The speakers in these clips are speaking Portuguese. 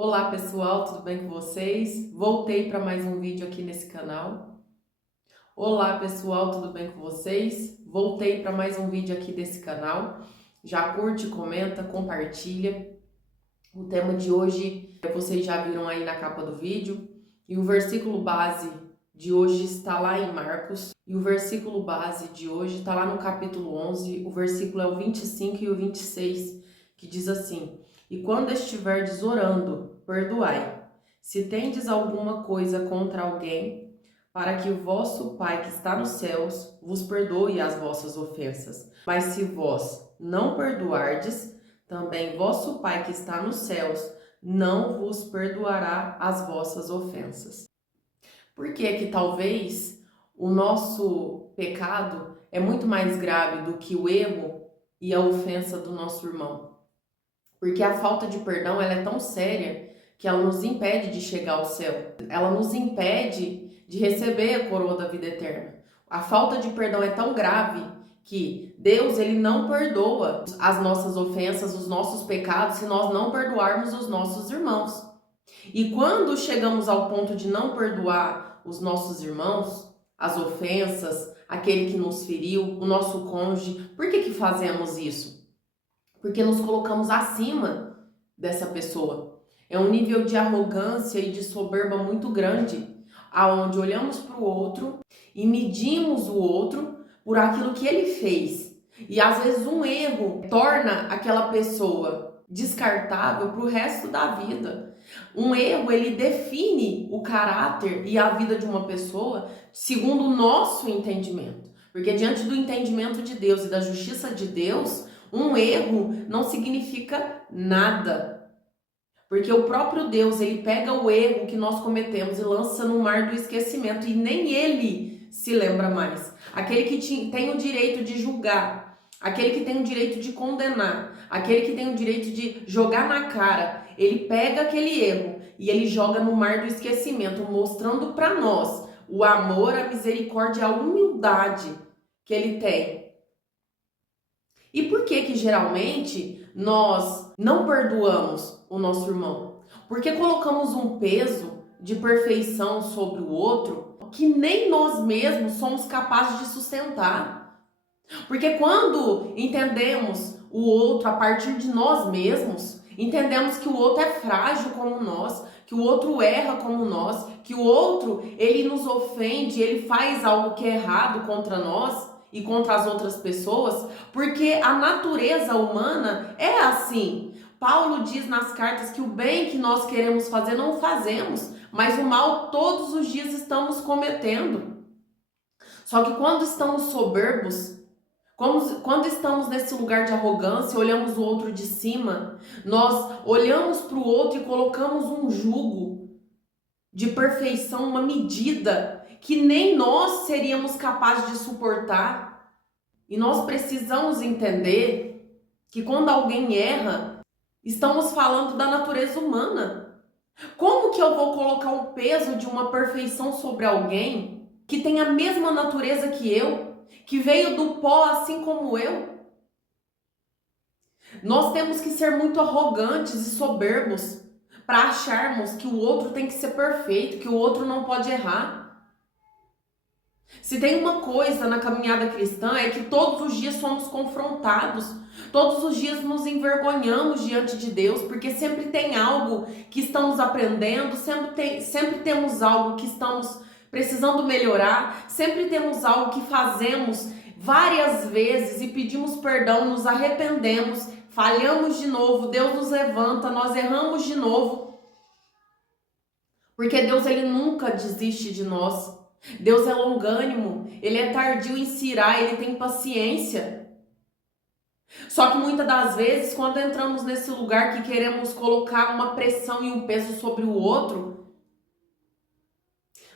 Olá pessoal, tudo bem com vocês? Voltei para mais um vídeo aqui nesse canal. Olá pessoal, tudo bem com vocês? Voltei para mais um vídeo aqui desse canal. Já curte, comenta, compartilha. O tema de hoje vocês já viram aí na capa do vídeo. E o versículo base de hoje está lá em Marcos. E o versículo base de hoje está lá no capítulo 11. O versículo é o 25 e o 26, que diz assim: E quando estiverdes orando, perdoai, se tendes alguma coisa contra alguém, para que o vosso Pai que está nos céus vos perdoe as vossas ofensas. Mas se vós não perdoardes, também vosso Pai que está nos céus não vos perdoará as vossas ofensas. Por que talvez o nosso pecado é muito mais grave do que o erro e a ofensa do nosso irmão? Porque a falta de perdão ela é tão séria que ela nos impede de chegar ao céu. Ela nos impede de receber a coroa da vida eterna. A falta de perdão é tão grave que Deus ele não perdoa as nossas ofensas, os nossos pecados, se nós não perdoarmos os nossos irmãos. E quando chegamos ao ponto de não perdoar os nossos irmãos, as ofensas, aquele que nos feriu, o nosso cônjuge, por que fazemos isso? Porque nos colocamos acima dessa pessoa. É um nível de arrogância e de soberba muito grande, aonde olhamos para o outro e medimos o outro por aquilo que ele fez. E às vezes um erro torna aquela pessoa descartável para o resto da vida. Um erro, ele define o caráter e a vida de uma pessoa segundo o nosso entendimento. Porque diante do entendimento de Deus e da justiça de Deus, um erro não significa nada. Porque o próprio Deus, ele pega o erro que nós cometemos e lança no mar do esquecimento e nem ele se lembra mais. Aquele que tem o direito de julgar, aquele que tem o direito de condenar, aquele que tem o direito de jogar na cara, ele pega aquele erro e ele joga no mar do esquecimento, mostrando para nós o amor, a misericórdia, a humildade que ele tem. E por que geralmente nós não perdoamos o nosso irmão? Porque colocamos um peso de perfeição sobre o outro que nem nós mesmos somos capazes de sustentar. Porque quando entendemos o outro a partir de nós mesmos, entendemos que o outro é frágil como nós, que o outro erra como nós, que o outro, ele nos ofende, ele faz algo que é errado contra nós e contra as outras pessoas, porque a natureza humana é assim. Paulo diz nas cartas que o bem que nós queremos fazer não fazemos, mas o mal todos os dias estamos cometendo. Só que quando estamos soberbos, quando estamos nesse lugar de arrogância, olhamos o outro de cima, nós olhamos para o outro e colocamos um jugo de perfeição, uma medida que nem nós seríamos capazes de suportar. E nós precisamos entender que quando alguém erra, estamos falando da natureza humana. Como que eu vou colocar o peso de uma perfeição sobre alguém que tem a mesma natureza que eu, que veio do pó assim como eu? Nós temos que ser muito arrogantes e soberbos para acharmos que o outro tem que ser perfeito, que o outro não pode errar. Se tem uma coisa na caminhada cristã é que todos os dias somos confrontados, todos os dias nos envergonhamos diante de Deus, porque sempre tem algo que estamos aprendendo, sempre temos algo que estamos precisando melhorar, sempre temos algo que fazemos várias vezes e pedimos perdão, nos arrependemos, falhamos de novo, Deus nos levanta, nós erramos de novo, porque Deus ele nunca desiste de nós. Deus é longânimo, ele é tardio em se irar, ele tem paciência. Só que muitas das vezes, quando entramos nesse lugar que queremos colocar uma pressão e um peso sobre o outro,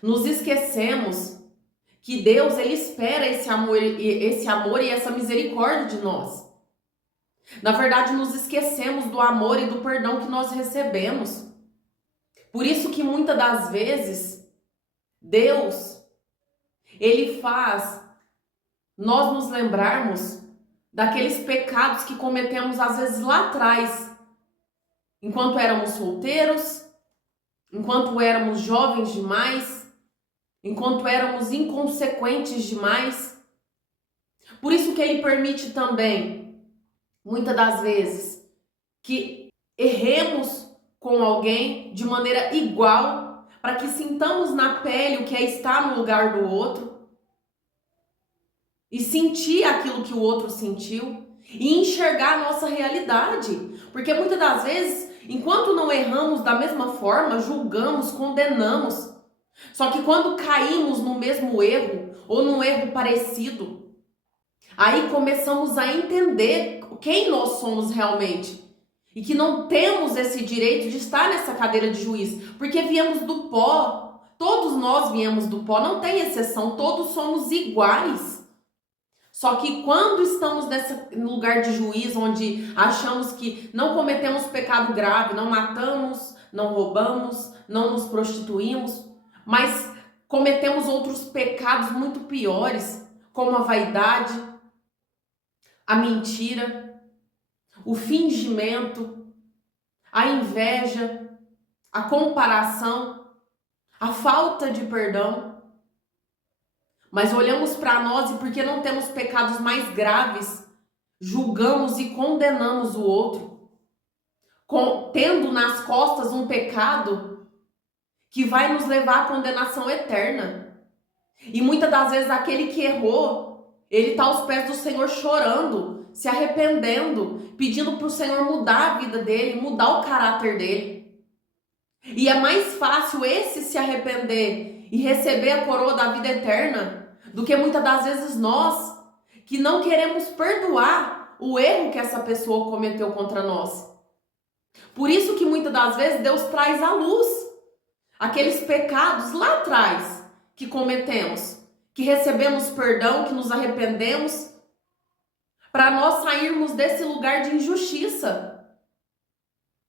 nos esquecemos que Deus ele espera esse amor e essa misericórdia de nós. Na verdade, nos esquecemos do amor e do perdão que nós recebemos. Por isso que muitas das vezes Deus ele faz nós nos lembrarmos daqueles pecados que cometemos às vezes lá atrás. enquanto éramos solteiros, enquanto éramos jovens demais, enquanto éramos inconsequentes demais. Por isso que ele permite também, muitas das vezes, que erremos com alguém de maneira igual, para que sintamos na pele o que é estar no lugar do outro e sentir aquilo que o outro sentiu e enxergar a nossa realidade. Porque muitas das vezes, enquanto não erramos da mesma forma, julgamos, condenamos. Só que quando caímos no mesmo erro ou num erro parecido, aí começamos a entender quem nós somos realmente. E que não temos esse direito de estar nessa cadeira de juiz, porque viemos do pó. Todos nós viemos do pó, não tem exceção, todos somos iguais. Só que quando estamos nesse lugar de juiz, onde achamos que não cometemos pecado grave, não matamos, não roubamos, não nos prostituímos, mas cometemos outros pecados muito piores, como a vaidade, a mentira, o fingimento, a inveja, a comparação, a falta de perdão. Mas olhamos para nós e porque não temos pecados mais graves, julgamos e condenamos o outro, tendo nas costas um pecado que vai nos levar à condenação eterna. E muitas das vezes aquele que errou, ele está aos pés do Senhor chorando, se arrependendo, pedindo para o Senhor mudar a vida dele, mudar o caráter dele. E é mais fácil esse se arrepender e receber a coroa da vida eterna do que muitas das vezes nós, que não queremos perdoar o erro que essa pessoa cometeu contra nós. Por isso que muitas das vezes Deus traz à luz aqueles pecados lá atrás que cometemos, que recebemos perdão, que nos arrependemos, para nós sairmos desse lugar de injustiça.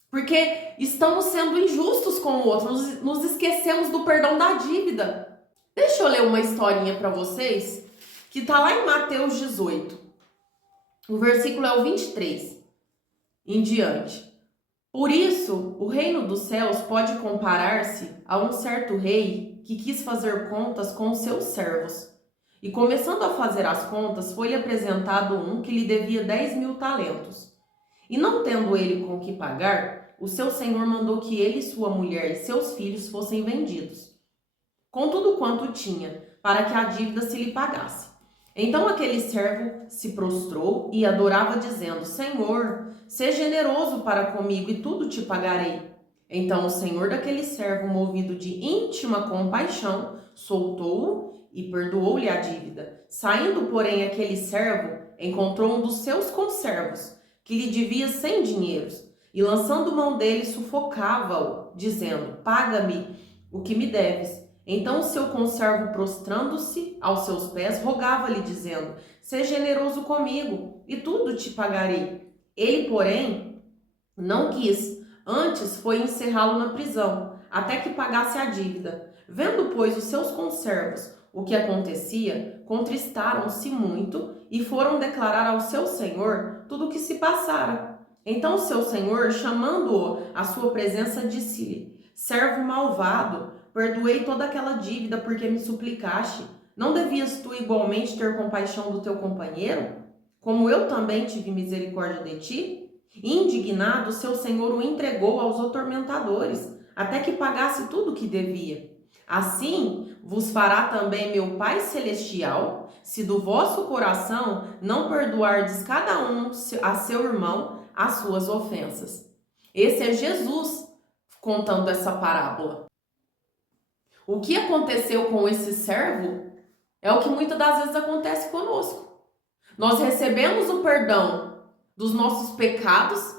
Porque estamos sendo injustos com o outro, nos esquecemos do perdão da dívida. Deixa eu ler uma historinha para vocês, que está lá em Mateus 18. O versículo é o 23 em diante. Por isso, o reino dos céus pode comparar-se a um certo rei que quis fazer contas com os seus servos. E começando a fazer as contas, foi-lhe apresentado um que lhe devia 10.000 talentos. E não tendo ele com que pagar, o seu senhor mandou que ele, sua mulher e seus filhos fossem vendidos, com tudo quanto tinha, para que a dívida se lhe pagasse. Então aquele servo se prostrou e adorava, dizendo: Senhor, seja generoso para comigo e tudo te pagarei. Então o senhor daquele servo, movido de íntima compaixão, soltou-o e perdoou-lhe a dívida. Saindo, porém, aquele servo encontrou um dos seus conservos, que lhe devia 100 dinheiros, e lançando mão dele, sufocava-o, dizendo: Paga-me o que me deves. Então o seu conservo, prostrando-se aos seus pés, rogava-lhe, dizendo: Seja generoso comigo, e tudo te pagarei. Ele, porém, não quis, antes foi encerrá-lo na prisão, até que pagasse a dívida. Vendo, pois, os seus conservos o que acontecia, contristaram-se muito e foram declarar ao seu senhor tudo o que se passara. Então o seu senhor, chamando-o à sua presença, disse-lhe: Servo malvado, perdoei toda aquela dívida porque me suplicaste. Não devias tu igualmente ter compaixão do teu companheiro, como eu também tive misericórdia de ti? Indignado, seu senhor o entregou aos atormentadores, até que pagasse tudo o que devia. Assim vos fará também meu Pai Celestial, se do vosso coração não perdoardes cada um a seu irmão as suas ofensas. Esse é Jesus contando essa parábola. O que aconteceu com esse servo é o que muitas das vezes acontece conosco. Nós recebemos o perdão dos nossos pecados,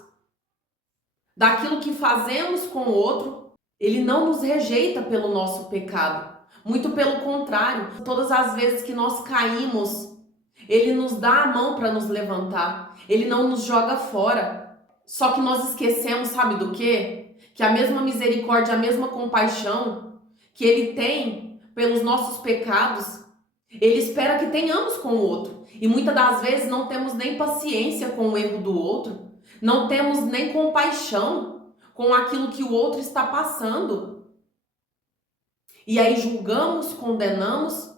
daquilo que fazemos com o outro. Ele não nos rejeita pelo nosso pecado. Muito pelo contrário, todas as vezes que nós caímos, Ele nos dá a mão para nos levantar. Ele não nos joga fora. Só que nós esquecemos, sabe do quê? Que a mesma misericórdia, a mesma compaixão que Ele tem pelos nossos pecados, Ele espera que tenhamos com o outro. E muitas das vezes não temos nem paciência com o erro do outro. Não temos nem compaixão com aquilo que o outro está passando. E aí julgamos, condenamos,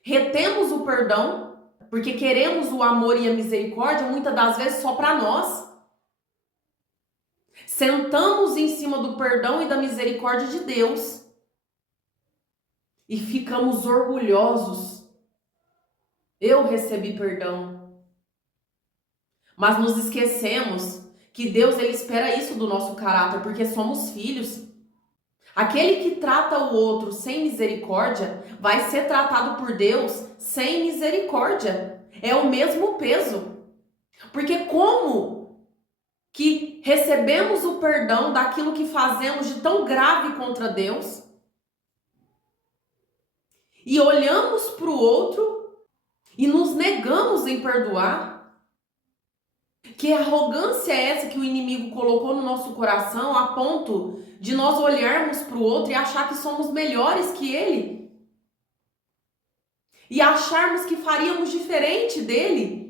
retemos o perdão, porque queremos o amor e a misericórdia, muitas das vezes só para nós. Sentamos em cima do perdão e da misericórdia de Deus e ficamos orgulhosos. Eu recebi perdão. Mas nos esquecemos que Deus, ele espera isso do nosso caráter, porque somos filhos. Aquele que trata o outro sem misericórdia vai ser tratado por Deus sem misericórdia. É o mesmo peso. Porque como que recebemos o perdão daquilo que fazemos de tão grave contra Deus e olhamos para o outro e nos negamos em perdoar? Que arrogância é essa que o inimigo colocou no nosso coração a ponto de nós olharmos para o outro e achar que somos melhores que ele? E acharmos que faríamos diferente dele?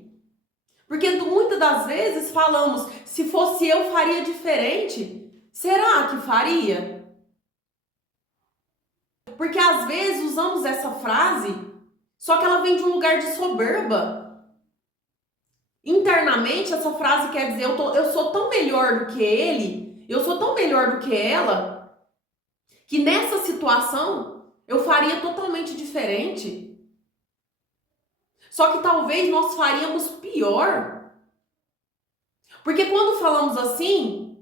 Porque muitas das vezes falamos, se fosse eu faria diferente. Será que faria? Porque às vezes usamos essa frase, só que ela vem de um lugar de soberba. Internamente, essa frase quer dizer, eu sou tão melhor do que ele, eu sou tão melhor do que ela, que nessa situação eu faria totalmente diferente. Só que talvez nós faríamos pior. Porque quando falamos assim,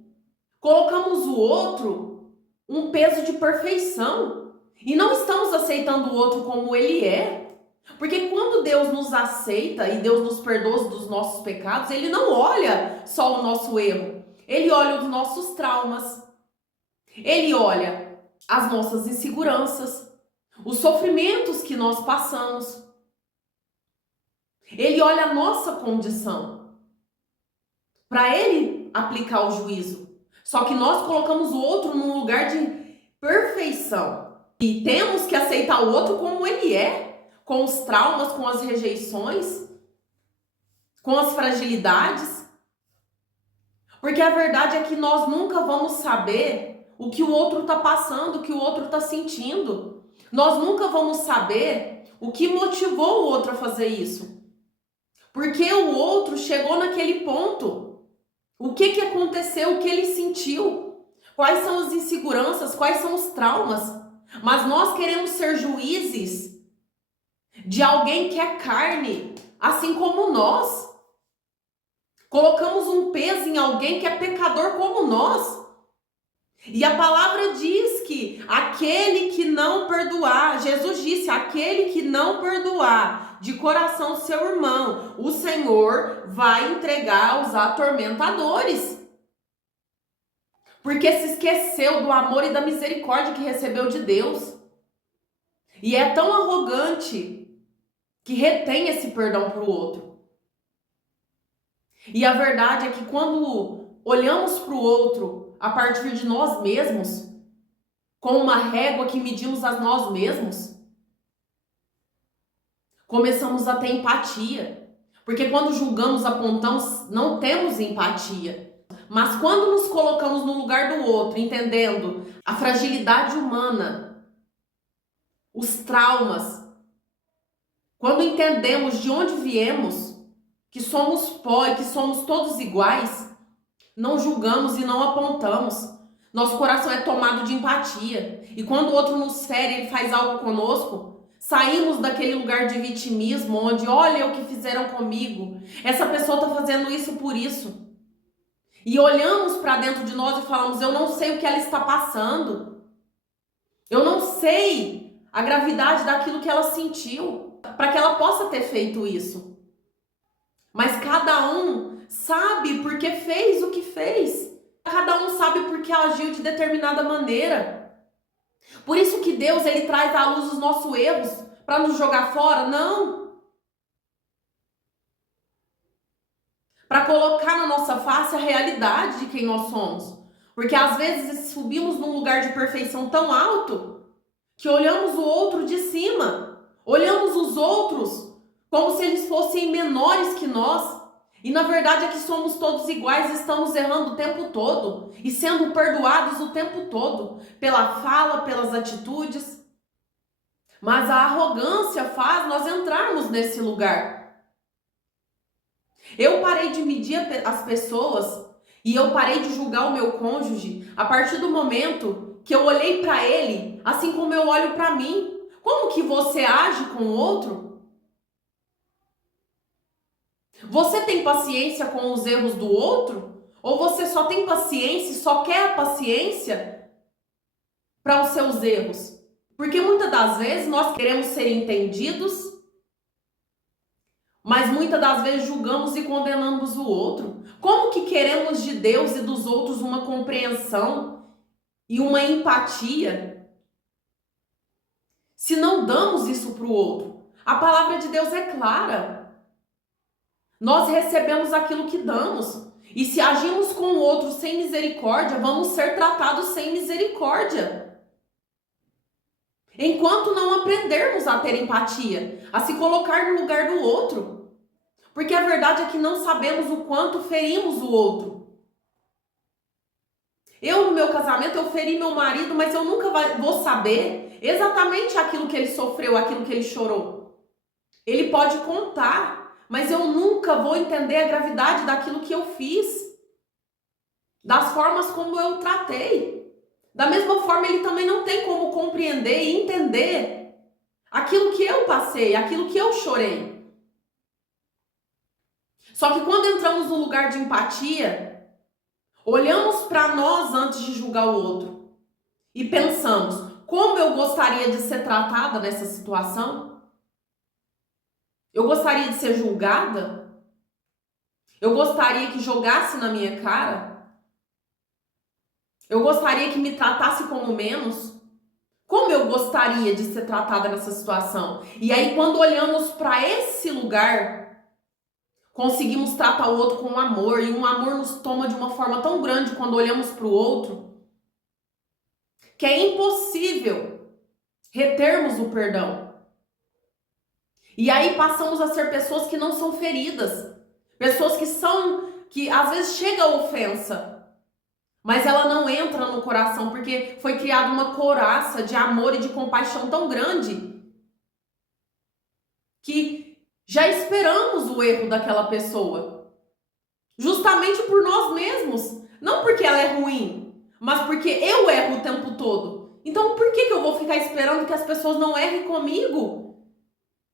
colocamos o outro um peso de perfeição. E não estamos aceitando o outro como ele é. Porque quando Deus nos aceita e Deus nos perdoa dos nossos pecados, ele não olha só o nosso erro. Ele olha os nossos traumas. Ele olha as nossas inseguranças, os sofrimentos que nós passamos. Ele olha a nossa condição para ele aplicar o juízo. Só que nós colocamos o outro num lugar de perfeição. E temos que aceitar o outro como ele é. Com os traumas, com as rejeições, com as fragilidades. Porque a verdade é que nós nunca vamos saber o que o outro está passando, o que o outro está sentindo. Nós nunca vamos saber o que motivou o outro a fazer isso. Porque o outro chegou naquele ponto. O que aconteceu, o que ele sentiu. Quais são as inseguranças, quais são os traumas. Mas nós queremos ser juízes de alguém que é carne, assim como nós. Colocamos um peso em alguém que é pecador como nós. E a palavra diz que aquele que não perdoar, Jesus disse, aquele que não perdoar de coração seu irmão, o Senhor vai entregar aos atormentadores. Porque se esqueceu do amor e da misericórdia que recebeu de Deus. E é tão arrogante que retém esse perdão para o outro. E a verdade é que quando olhamos para o outro a partir de nós mesmos, com uma régua que medimos a nós mesmos, começamos a ter empatia. Porque quando julgamos, apontamos, não temos empatia. Mas quando nos colocamos no lugar do outro, entendendo a fragilidade humana, os traumas, quando entendemos de onde viemos, que somos pó e que somos todos iguais, não julgamos e não apontamos. Nosso coração é tomado de empatia. E quando o outro nos fere, ele faz algo conosco, saímos daquele lugar de vitimismo, onde olha o que fizeram comigo, essa pessoa está fazendo isso por isso. E olhamos para dentro de nós e falamos, eu não sei o que ela está passando. Eu não sei a gravidade daquilo que ela sentiu para que ela possa ter feito isso. Mas cada um sabe porque fez o que fez. Cada um sabe porque agiu de determinada maneira. Por isso que Deus, ele traz à luz os nossos erros para nos jogar fora? Não. Para colocar na nossa face a realidade de quem nós somos. Porque às vezes subimos num lugar de perfeição tão alto que olhamos o outro de cima. Olhamos os outros como se eles fossem menores que nós. E na verdade é que somos todos iguais, estamos errando o tempo todo e sendo perdoados o tempo todo, pela fala, pelas atitudes. Mas a arrogância faz nós entrarmos nesse lugar. Eu parei de medir as pessoas e eu parei de julgar o meu cônjuge a partir do momento que eu olhei para ele, assim como eu olho para mim. Como que você age com o outro? Você tem paciência com os erros do outro? Ou você só tem paciência e só quer a paciência para os seus erros? Porque muitas das vezes nós queremos ser entendidos, mas muitas das vezes julgamos e condenamos o outro. Como que queremos de Deus e dos outros uma compreensão e uma empatia se não damos isso para o outro? A palavra de Deus é clara. Nós recebemos aquilo que damos. E se agimos com o outro sem misericórdia, vamos ser tratados sem misericórdia. Enquanto não aprendermos a ter empatia, a se colocar no lugar do outro. Porque a verdade é que não sabemos o quanto ferimos o outro. Eu, no meu casamento, eu feri meu marido, mas eu nunca vou saber exatamente aquilo que ele sofreu, aquilo que ele chorou. Ele pode contar, mas eu nunca vou entender a gravidade daquilo que eu fiz, das formas como eu tratei. Da mesma forma, ele também não tem como compreender e entender aquilo que eu passei, aquilo que eu chorei. Só que quando entramos no lugar de empatia, olhamos para nós antes de julgar o outro e pensamos, como eu gostaria de ser tratada nessa situação? Eu gostaria de ser julgada? Eu gostaria que jogasse na minha cara? Eu gostaria que me tratasse como menos? Como eu gostaria de ser tratada nessa situação? E aí, quando olhamos para esse lugar, conseguimos tratar o outro com amor, e um amor nos toma de uma forma tão grande quando olhamos para o outro, que é impossível retermos o perdão. E aí passamos a ser pessoas que não são feridas, pessoas que às vezes chega a ofensa, mas ela não entra no coração, porque foi criada uma couraça de amor e de compaixão tão grande, que já esperamos o erro daquela pessoa, justamente por nós mesmos, não porque ela é ruim, mas porque eu erro o tempo todo. Então por que eu vou ficar esperando que as pessoas não errem comigo?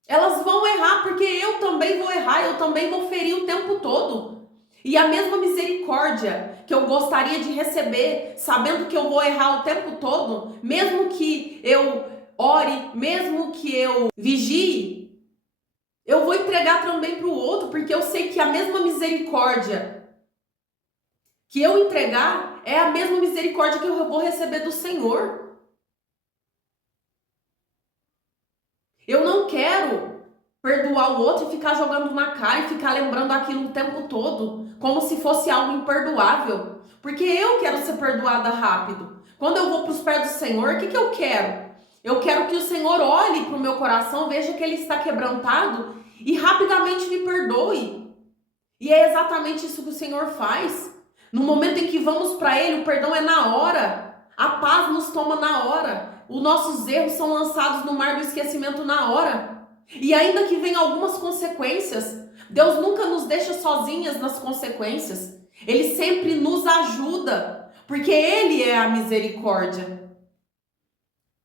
Elas vão errar porque eu também vou errar, eu também vou ferir o tempo todo. E a mesma misericórdia que eu gostaria de receber, sabendo que eu vou errar o tempo todo, mesmo que eu ore, mesmo que eu vigie, eu vou entregar também para o outro, porque eu sei que a mesma misericórdia que eu entregar é a mesma misericórdia que eu vou receber do Senhor. Eu não quero perdoar o outro e ficar jogando na cara e ficar lembrando aquilo o tempo todo, como se fosse algo imperdoável. Porque eu quero ser perdoada rápido. Quando eu vou para os pés do Senhor, o que eu quero? Eu quero que o Senhor olhe para o meu coração, veja que ele está quebrantado e rapidamente me perdoe. E é exatamente isso que o Senhor faz. No momento em que vamos para Ele, o perdão é na hora. A paz nos toma na hora. Os nossos erros são lançados no mar do esquecimento na hora. E ainda que venham algumas consequências, Deus nunca nos deixa sozinhas nas consequências. Ele sempre nos ajuda, porque Ele é a misericórdia.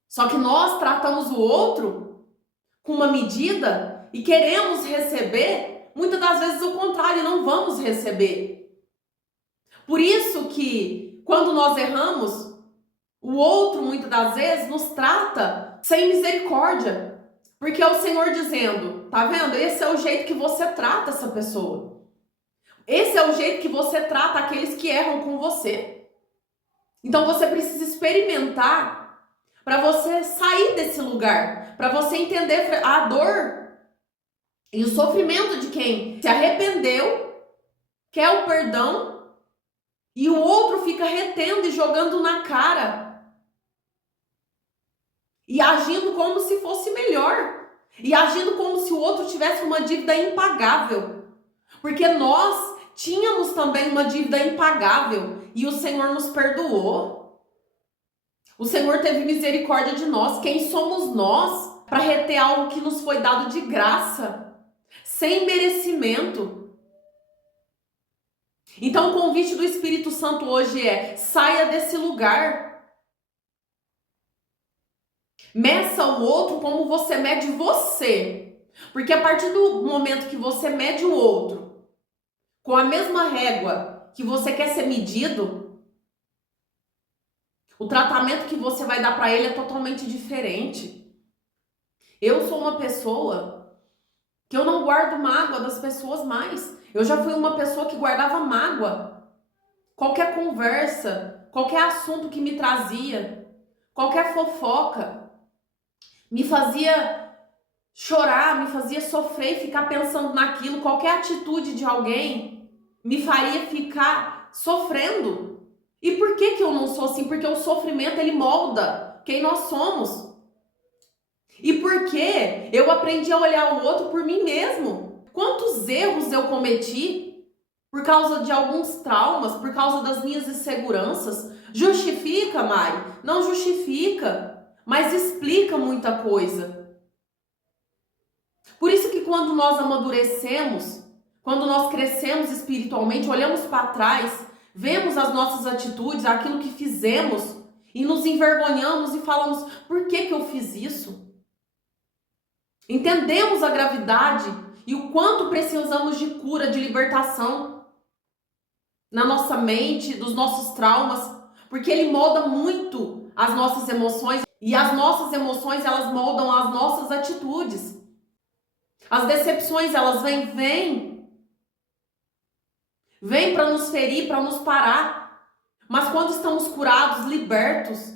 Só que nós tratamos o outro com uma medida e queremos receber, muitas das vezes o contrário, não vamos receber. Por isso que quando nós erramos, o outro muitas das vezes nos trata sem misericórdia. Porque é o Senhor dizendo, tá vendo? Esse é o jeito que você trata essa pessoa. Esse é o jeito que você trata aqueles que erram com você. Então você precisa experimentar para você sair desse lugar, para você entender a dor e o sofrimento de quem se arrependeu, quer o perdão, e o outro fica retendo e jogando na cara. E agindo como se fosse melhor. E agindo como se o outro tivesse uma dívida impagável. Porque nós tínhamos também uma dívida impagável e o Senhor nos perdoou. O Senhor teve misericórdia de nós. Quem somos nós para reter algo que nos foi dado de graça, sem merecimento? Então o convite do Espírito Santo hoje é: saia desse lugar. Meça o outro como você mede você. Porque a partir do momento que você mede o outro com a mesma régua que você quer ser medido, o tratamento que você vai dar para ele é totalmente diferente. Eu sou uma pessoa que eu não guardo mágoa das pessoas mais. Eu já fui uma pessoa que guardava mágoa. Qualquer conversa, qualquer assunto que me trazia, qualquer fofoca, me fazia chorar, me fazia sofrer e ficar pensando naquilo. Qualquer atitude de alguém me faria ficar sofrendo. E por que eu não sou assim? Porque o sofrimento, ele molda quem nós somos. E porque eu aprendi a olhar o outro por mim mesmo. Quantos erros eu cometi por causa de alguns traumas, por causa das minhas inseguranças? Justifica, Mari? Não justifica, mas explica muita coisa. Por isso que quando nós amadurecemos, quando nós crescemos espiritualmente, olhamos para trás, vemos as nossas atitudes, aquilo que fizemos e nos envergonhamos e falamos: por que eu fiz isso? Entendemos a gravidade e o quanto precisamos de cura, de libertação na nossa mente, dos nossos traumas, porque ele molda muito as nossas emoções e as nossas emoções, elas moldam as nossas atitudes. As decepções, elas vêm para nos ferir, para nos parar. Mas quando estamos curados, libertos,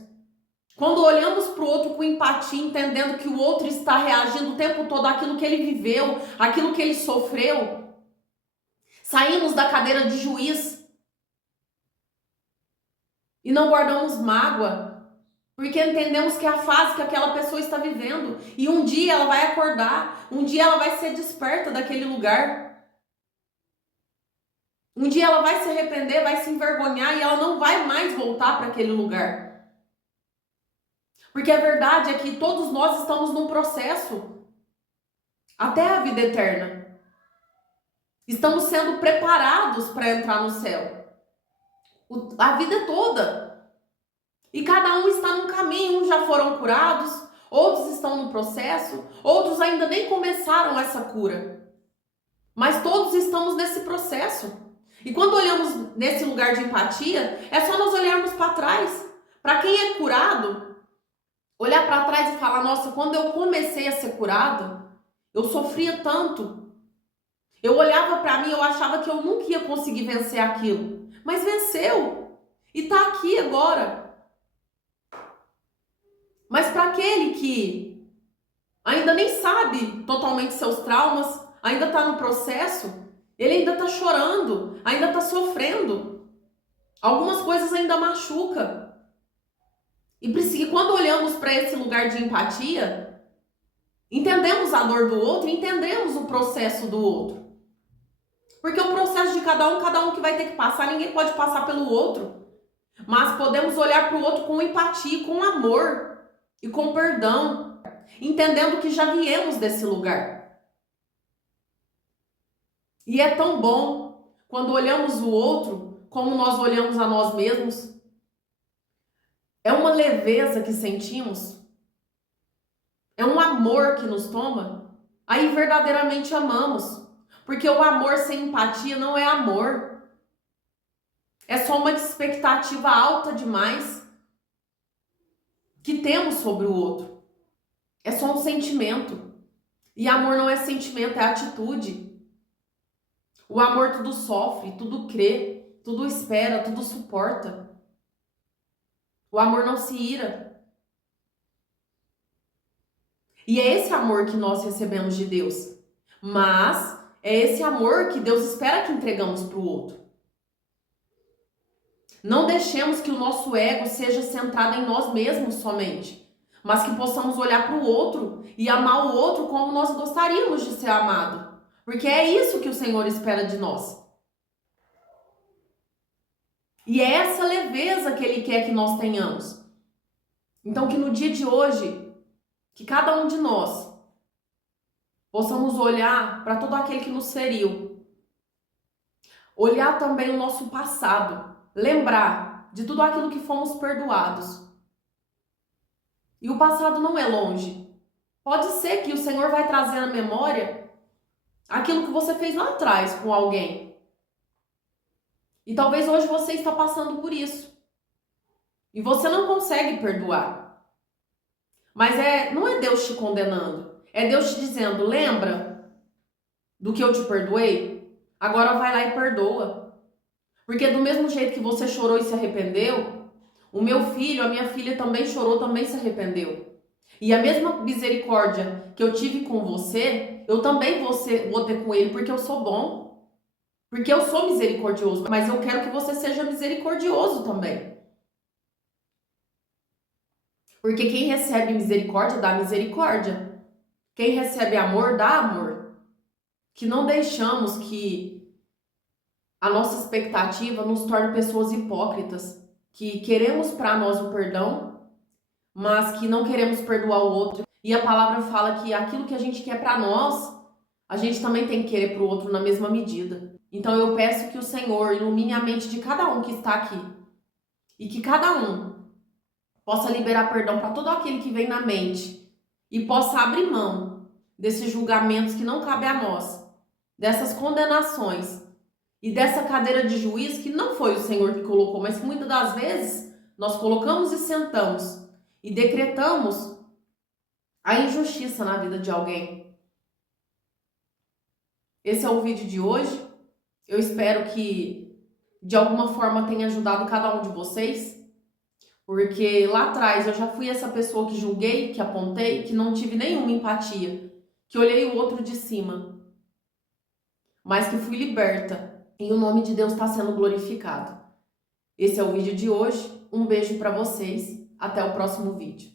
quando olhamos para o outro com empatia, entendendo que o outro está reagindo o tempo todo àquilo que ele viveu, àquilo que ele sofreu, saímos da cadeira de juiz e não guardamos mágoa, porque entendemos que é a fase que aquela pessoa está vivendo e um dia ela vai acordar, um dia ela vai ser desperta daquele lugar. Um dia ela vai se arrepender, vai se envergonhar e ela não vai mais voltar para aquele lugar. Porque a verdade é que todos nós estamos num processo até a vida eterna. Estamos sendo preparados para entrar no céu. A vida toda. E cada um está num caminho. Uns já foram curados, outros estão no processo, outros ainda nem começaram essa cura. Mas todos estamos nesse processo. E quando olhamos nesse lugar de empatia, é só nós olharmos para trás. Para quem é curado, olhar para trás e falar: nossa, quando eu comecei a ser curado, eu sofria tanto. Eu olhava para mim, eu achava que eu nunca ia conseguir vencer aquilo. Mas venceu. E está aqui agora. Mas para aquele que ainda nem sabe totalmente seus traumas, ainda está no processo, ele ainda está chorando, ainda está sofrendo. Algumas coisas ainda machucam. E quando olhamos para esse lugar de empatia, entendemos a dor do outro, entendemos o processo do outro. Porque o processo de cada um que vai ter que passar, ninguém pode passar pelo outro. Mas podemos olhar para o outro com empatia, com amor e com perdão, entendendo que já viemos desse lugar. E é tão bom quando olhamos o outro como nós olhamos a nós mesmos. É uma leveza que sentimos, é um amor que nos toma, aí verdadeiramente amamos. Porque o amor sem empatia não é amor. É só uma expectativa alta demais que temos sobre o outro. É só um sentimento. E amor não é sentimento, é atitude. O amor tudo sofre, tudo crê, tudo espera, tudo suporta. O amor não se ira. E é esse amor que nós recebemos de Deus. Mas é esse amor que Deus espera que entregamos para o outro. Não deixemos que o nosso ego seja centrado em nós mesmos somente, mas que possamos olhar para o outro e amar o outro como nós gostaríamos de ser amado. Porque é isso que o Senhor espera de nós. E é essa leveza que Ele quer que nós tenhamos. Então, que no dia de hoje, que cada um de nós possamos olhar para todo aquele que nos feriu, olhar também o nosso passado, lembrar de tudo aquilo que fomos perdoados. E o passado não é longe. Pode ser que o Senhor vai trazer à memória aquilo que você fez lá atrás com alguém. E talvez hoje você está passando por isso. E você não consegue perdoar. Mas não é Deus te condenando. É Deus te dizendo, lembra do que eu te perdoei? Agora vai lá e perdoa. Porque do mesmo jeito que você chorou e se arrependeu, o meu filho, a minha filha também chorou, também se arrependeu. E a mesma misericórdia que eu tive com você, eu também vou ter com ele, porque eu sou bom. Porque eu sou misericordioso, mas eu quero que você seja misericordioso também. Porque quem recebe misericórdia, dá misericórdia. Quem recebe amor, dá amor. Que não deixamos que a nossa expectativa nos torne pessoas hipócritas. Que queremos para nós o perdão, mas que não queremos perdoar o outro. E a palavra fala que aquilo que a gente quer para nós, a gente também tem que querer para o outro na mesma medida. Então eu peço que o Senhor ilumine a mente de cada um que está aqui. E que cada um possa liberar perdão para todo aquele que vem na mente. E possa abrir mão desses julgamentos que não cabem a nós. Dessas condenações. E dessa cadeira de juiz que não foi o Senhor que colocou, mas que muitas das vezes nós colocamos e sentamos. E decretamos a injustiça na vida de alguém. Esse é o vídeo de hoje. Eu espero que de alguma forma tenha ajudado cada um de vocês, porque lá atrás eu já fui essa pessoa que julguei, que apontei, que não tive nenhuma empatia, que olhei o outro de cima, mas que fui liberta e o nome de Deus está sendo glorificado. Esse é o vídeo de hoje. Um beijo para vocês. Até o próximo vídeo.